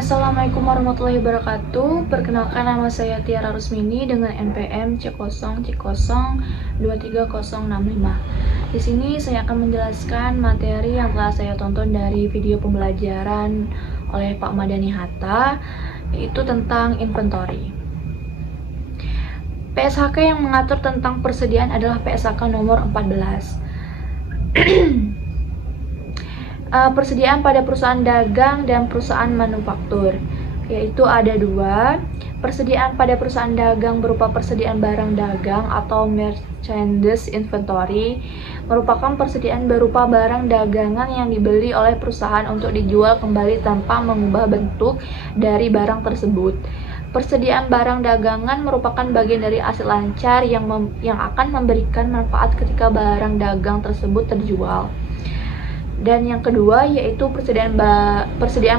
Assalamualaikum warahmatullahi wabarakatuh. Perkenalkan, nama saya Tiara Rusmini dengan NPM C0C0230065. Di sini saya akan menjelaskan materi yang telah saya tonton dari video pembelajaran oleh Pak Madani Hatta, yaitu tentang inventory. PSHK yang mengatur tentang persediaan adalah PSHK nomor 14. Persediaan pada perusahaan dagang dan perusahaan manufaktur, yaitu ada dua. Persediaan pada perusahaan dagang berupa persediaan barang dagang atau merchandise inventory, merupakan persediaan berupa barang dagangan yang dibeli oleh perusahaan untuk dijual kembali tanpa mengubah bentuk dari barang tersebut. Persediaan barang dagangan merupakan bagian dari aset lancar yang akan memberikan manfaat ketika barang dagang tersebut terjual. Dan yang kedua yaitu persediaan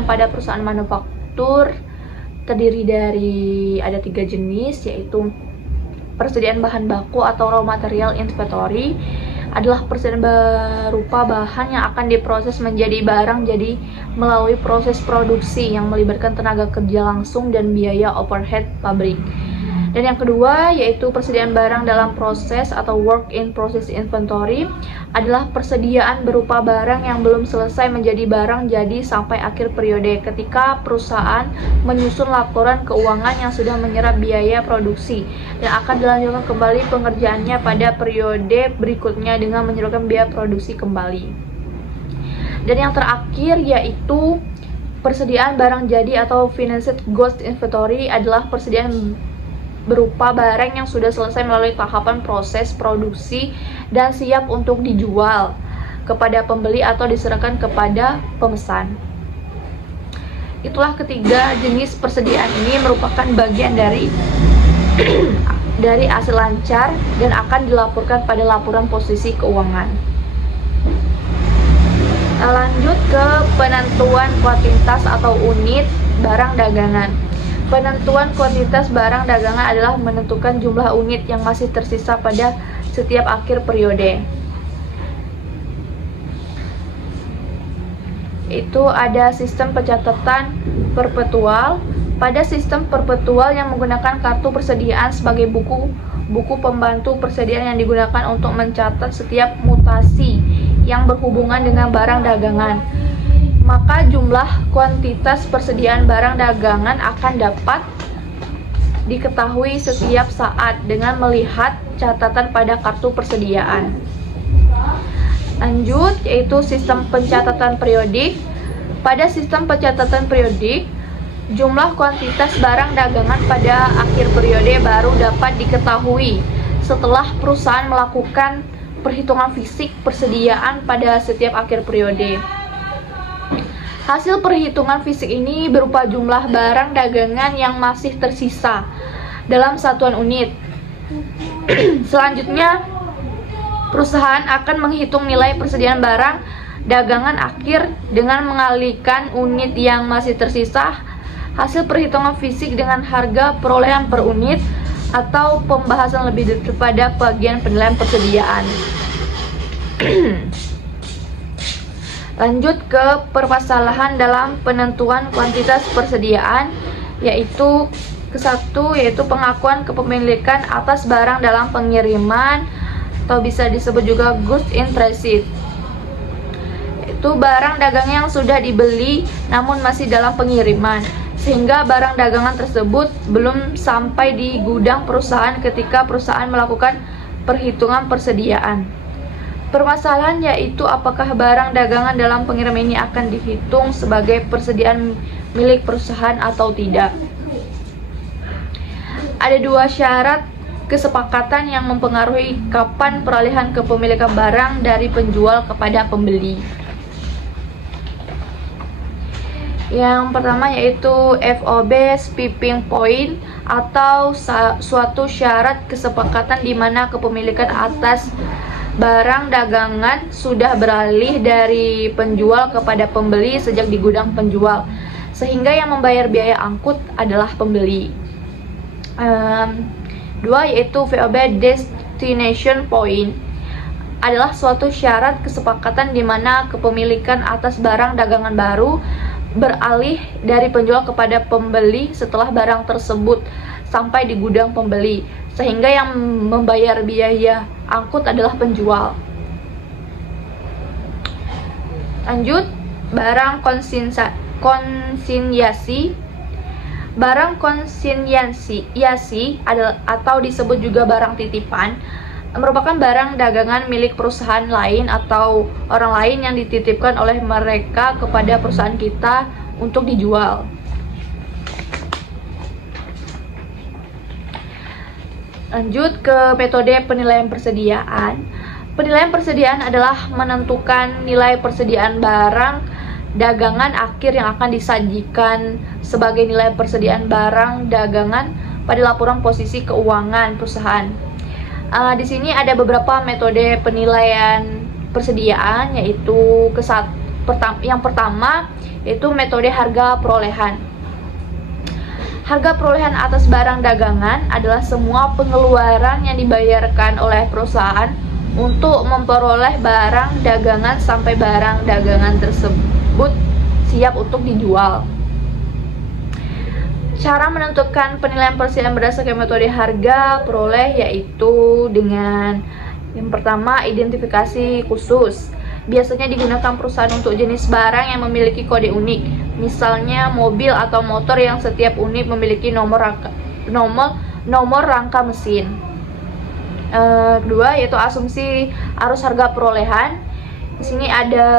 pada perusahaan manufaktur, terdiri dari ada 3 jenis, yaitu persediaan bahan baku atau raw material inventory adalah persediaan berupa bahan yang akan diproses menjadi barang jadi melalui proses produksi yang melibatkan tenaga kerja langsung dan biaya overhead pabrik. Dan yang kedua yaitu persediaan barang dalam proses atau work in process inventory adalah persediaan berupa barang yang belum selesai menjadi barang jadi sampai akhir periode ketika perusahaan menyusun laporan keuangan yang sudah menyerap biaya produksi dan akan dilanjutkan kembali pengerjaannya pada periode berikutnya dengan menyerahkan biaya produksi kembali. Dan yang terakhir yaitu persediaan barang jadi atau finished goods inventory adalah persediaan berupa barang yang sudah selesai melalui tahapan proses produksi dan siap untuk dijual kepada pembeli atau diserahkan kepada pemesan. Itulah ketiga jenis persediaan ini merupakan bagian dari aset lancar dan akan dilaporkan pada laporan posisi keuangan. Lanjut ke penentuan kuantitas atau unit barang dagangan. Penentuan kuantitas barang dagangan adalah menentukan jumlah unit yang masih tersisa pada setiap akhir periode. Itu ada sistem pencatatan perpetual. Pada sistem perpetual yang menggunakan kartu persediaan sebagai buku pembantu persediaan yang digunakan untuk mencatat setiap mutasi yang berhubungan dengan barang dagangan, maka jumlah kuantitas persediaan barang dagangan akan dapat diketahui setiap saat dengan melihat catatan pada kartu persediaan. Lanjut, yaitu sistem pencatatan periodik. Pada sistem pencatatan periodik, jumlah kuantitas barang dagangan pada akhir periode baru dapat diketahui setelah perusahaan melakukan perhitungan fisik persediaan pada setiap akhir periode. Hasil perhitungan fisik ini berupa jumlah barang dagangan yang masih tersisa dalam satuan unit. Selanjutnya, perusahaan akan menghitung nilai persediaan barang dagangan akhir dengan mengalihkan unit yang masih tersisa. Hasil perhitungan fisik dengan harga perolehan per unit atau pembahasan lebih detail pada bagian penilaian persediaan. Lanjut ke permasalahan dalam penentuan kuantitas persediaan, yaitu ke-1 yaitu pengakuan kepemilikan atas barang dalam pengiriman atau bisa disebut juga goods in transit. Itu barang dagang yang sudah dibeli namun masih dalam pengiriman, sehingga barang dagangan tersebut belum sampai di gudang perusahaan ketika perusahaan melakukan perhitungan persediaan. Permasalahan yaitu apakah barang dagangan dalam pengiriman ini akan dihitung sebagai persediaan milik perusahaan atau tidak. Ada 2 syarat kesepakatan yang mempengaruhi kapan peralihan kepemilikan barang dari penjual kepada pembeli. Yang pertama yaitu FOB Shipping Point atau suatu syarat kesepakatan di mana kepemilikan atas barang dagangan sudah beralih dari penjual kepada pembeli sejak di gudang penjual, sehingga yang membayar biaya angkut adalah pembeli. 2 yaitu VOB Destination Point adalah suatu syarat kesepakatan di mana kepemilikan atas barang dagangan baru beralih dari penjual kepada pembeli setelah barang tersebut sampai di gudang pembeli, sehingga yang membayar biaya angkut adalah penjual. Lanjut, barang konsinyasi. Barang konsinyasi adalah, atau disebut juga barang titipan, merupakan barang dagangan milik perusahaan lain atau orang lain yang dititipkan oleh mereka kepada perusahaan kita untuk dijual. Lanjut ke metode penilaian persediaan. Penilaian persediaan adalah menentukan nilai persediaan barang dagangan akhir yang akan disajikan sebagai nilai persediaan barang dagangan pada laporan posisi keuangan perusahaan. Di sini ada beberapa metode penilaian persediaan, yaitu yang pertama yaitu metode harga perolehan. Harga perolehan atas barang dagangan adalah semua pengeluaran yang dibayarkan oleh perusahaan untuk memperoleh barang dagangan sampai barang dagangan tersebut siap untuk dijual. Cara menentukan penilaian persediaan berdasarkan metode harga peroleh yaitu dengan yang pertama, identifikasi khusus. Biasanya digunakan perusahaan untuk jenis barang yang memiliki kode unik, misalnya mobil atau motor yang setiap unit memiliki nomor rangka mesin. Kedua yaitu asumsi arus harga perolehan. Di sini ada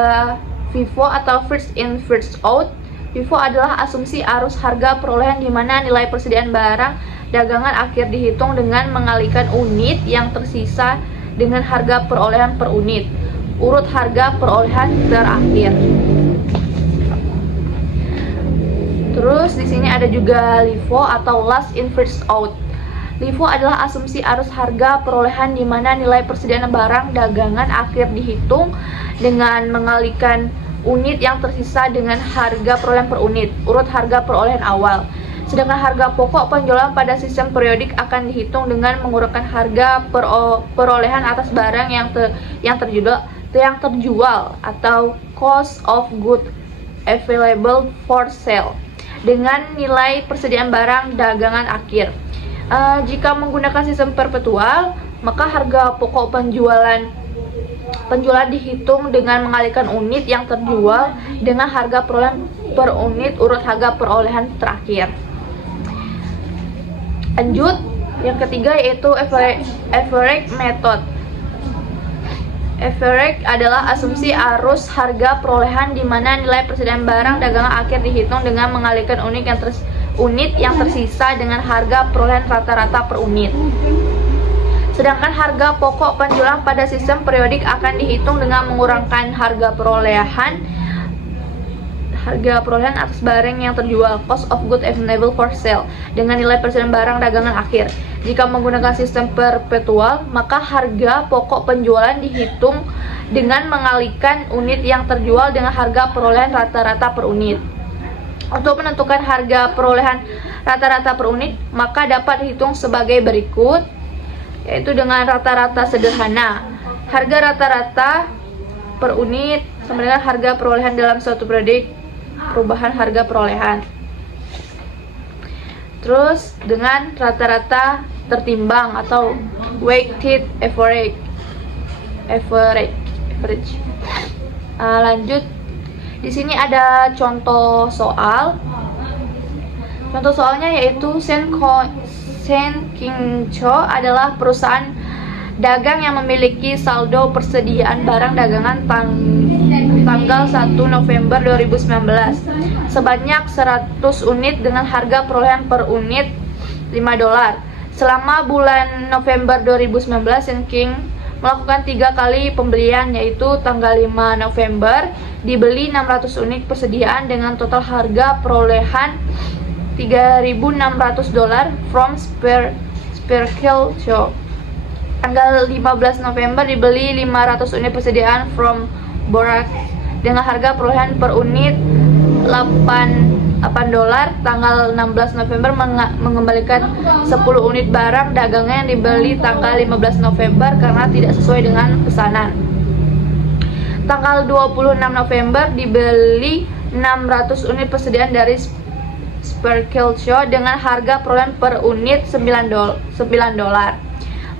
FIFO atau first in first out. FIFO adalah asumsi arus harga perolehan di mana nilai persediaan barang dagangan akhir dihitung dengan mengalihkan unit yang tersisa dengan harga perolehan per unit, urut harga perolehan terakhir. Terus di sini ada juga LIFO atau last in first out. LIFO adalah asumsi arus harga perolehan di mana nilai persediaan barang dagangan akhir dihitung dengan mengalihkan unit yang tersisa dengan harga perolehan per unit, urut harga perolehan awal. Sedangkan harga pokok penjualan pada sistem periodik akan dihitung dengan mengurutkan harga perolehan atas barang yang terjual atau cost of goods available for sale dengan nilai persediaan barang dagangan akhir. Jika menggunakan sistem perpetual, maka harga pokok penjualan dihitung dengan mengalihkan unit yang terjual dengan harga perolehan per unit, urut harga perolehan terakhir. Lanjut, yang ketiga yaitu average method. Average adalah asumsi arus harga perolehan di mana nilai persediaan barang dagangan akhir dihitung dengan mengalihkan unit yang tersisa dengan harga perolehan rata-rata per unit. Sedangkan harga pokok penjualan pada sistem periodik akan dihitung dengan mengurangkan harga perolehan atas barang yang terjual, cost of goods available for sale, dengan nilai persediaan barang dagangan akhir. Jika menggunakan sistem perpetual, maka harga pokok penjualan dihitung dengan mengalihkan unit yang terjual dengan harga perolehan rata-rata per unit. Untuk menentukan harga perolehan rata-rata per unit, maka dapat dihitung sebagai berikut, yaitu dengan rata-rata sederhana. Harga rata-rata per unit sama dengan harga perolehan dalam suatu periodik perubahan harga perolehan. Terus dengan rata-rata tertimbang atau weighted average. Lanjut, di sini ada contoh soal. Contoh soalnya yaitu Senkingcho adalah perusahaan dagang yang memiliki saldo persediaan barang dagangan tanggal 1 November 2019 sebanyak 100 unit dengan harga perolehan per unit $5. Selama bulan November 2019, Senking melakukan 3 kali pembelian, yaitu tanggal 5 November dibeli 600 unit persediaan dengan total harga perolehan $3.600 from Sparkle Show. Tanggal 15 November dibeli 500 unit persediaan from Borax dengan harga perolehan per unit $8. Tanggal 16 November mengembalikan 10 unit barang dagangan yang dibeli tanggal 15 November karena tidak sesuai dengan pesanan. Tanggal 26 November dibeli 600 unit persediaan dari Sparkle Show dengan harga perolehan per unit $9.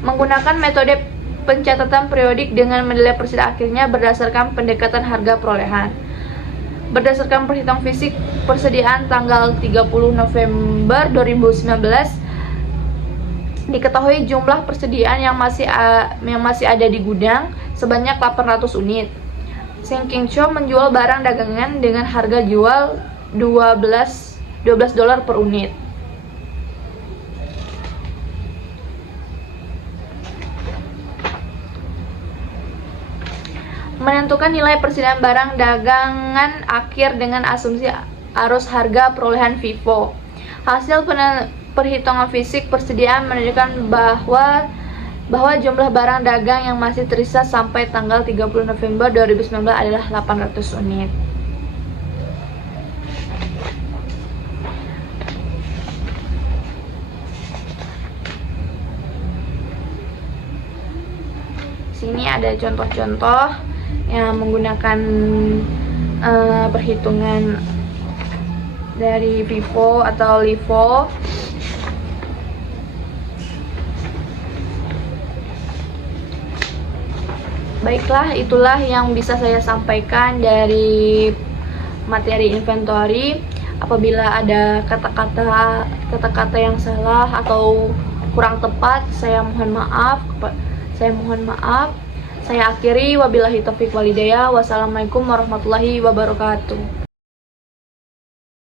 Menggunakan metode pencatatan periodik dengan menilai persediaan akhirnya berdasarkan pendekatan harga perolehan. Berdasarkan perhitungan fisik persediaan tanggal 30 November 2019, diketahui jumlah persediaan yang masih ada di gudang sebanyak 800 unit. Sinking Show menjual barang dagangan dengan harga jual $12 per unit. Menentukan nilai persediaan barang dagangan akhir dengan asumsi arus harga perolehan FIFO. Hasil perhitungan fisik persediaan menunjukkan bahwa jumlah barang dagang yang masih tersisa sampai tanggal 30 November 2019 adalah 800 unit. Sini ada contoh-contoh yang menggunakan perhitungan dari FIFO atau LIFO. Baiklah, itulah yang bisa saya sampaikan dari materi inventory. Apabila ada kata-kata yang salah atau kurang tepat, saya mohon maaf. Saya akhiri, wabillahi taufiq walhidayah. Wassalamualaikum warahmatullahi wabarakatuh.